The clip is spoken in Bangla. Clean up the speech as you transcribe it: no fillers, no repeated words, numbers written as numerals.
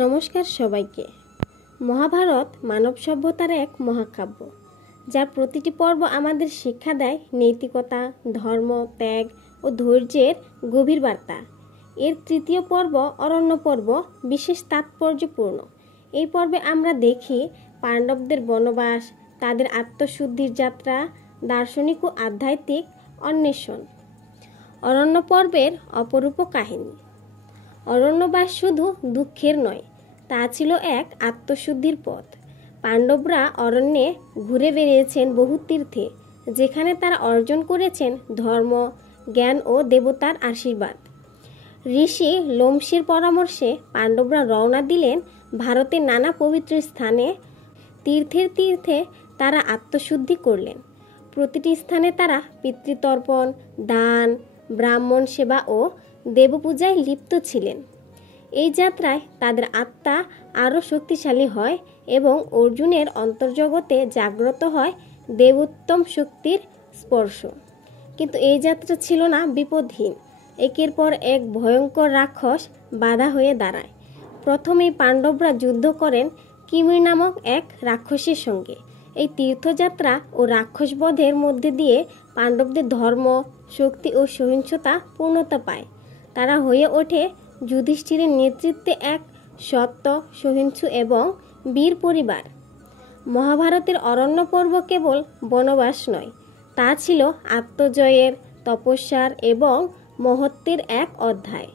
নমস্কার সবাইকে। মহাভারত মানব সভ্যতার এক মহাকাব্য, যার প্রতিটি পর্ব আমাদের শিক্ষা দেয় নৈতিকতা, ধর্ম, ত্যাগ ও ধৈর্যের গভীর বার্তা। এর তৃতীয় পর্ব অরণ্য পর্ব বিশেষ তাৎপর্যপূর্ণ। এই পর্বে আমরা দেখি পাণ্ডবদের বনবাস, তাদের আত্মশুদ্ধির যাত্রা, দার্শনিক ও আধ্যাত্মিক অন্বেষণ। অরণ্য পর্বের অপরূপ কাহিনী। অরণ্যবাস শুধু দুঃখের নয়, তা ছিল এক আত্মশুদ্ধির পথ। পাণ্ডবরা অরণ্যে ঘুরে বেরিয়েছেন বহু তীর্থে, যেখানে তারা অর্জন করেছেন ধর্ম, জ্ঞান ও দেবতার আশীর্বাদ। ঋষি লোমশির পরামর্শে পাণ্ডবরা রওনা দিলেন ভারতের নানা পবিত্র স্থানে। তীর্থে তারা আত্মশুদ্ধি করলেন। প্রতিটি স্থানে তারা পিতৃতর্পণ, দান, ব্রাহ্মণ সেবা ও দেবপূজায় লিপ্ত ছিলেন। এই যাত্রায় তাদের আত্মা আরও শক্তিশালী হয় এবং অর্জুনের অন্তর্জগতে জাগ্রত হয় দেবোত্তম শক্তির স্পর্শ। কিন্তু এই যাত্রা ছিল না বিপদহীন। একের পর এক ভয়ঙ্কর রাক্ষস বাধা হয়ে দাঁড়ায়। প্রথমেই পাণ্ডবরা যুদ্ধ করেন কিমির নামক এক রাক্ষসের সঙ্গে। এই তীর্থযাত্রা ও রাক্ষসবধের মধ্যে দিয়ে পাণ্ডবদের ধর্ম, শক্তি ও সহিংসতা পূর্ণতা পায়। তারা হয়ে ওঠে যুধিষ্ঠিরের নেতৃত্বে এক সত্য, সহিংসু এবং বীর পরিবার। মহাভারতের অরণ্য পর্ব কেবল বনবাস নয়, তা ছিল আত্মজয়ের, তপস্যার এবং মহত্বের এক অধ্যায়।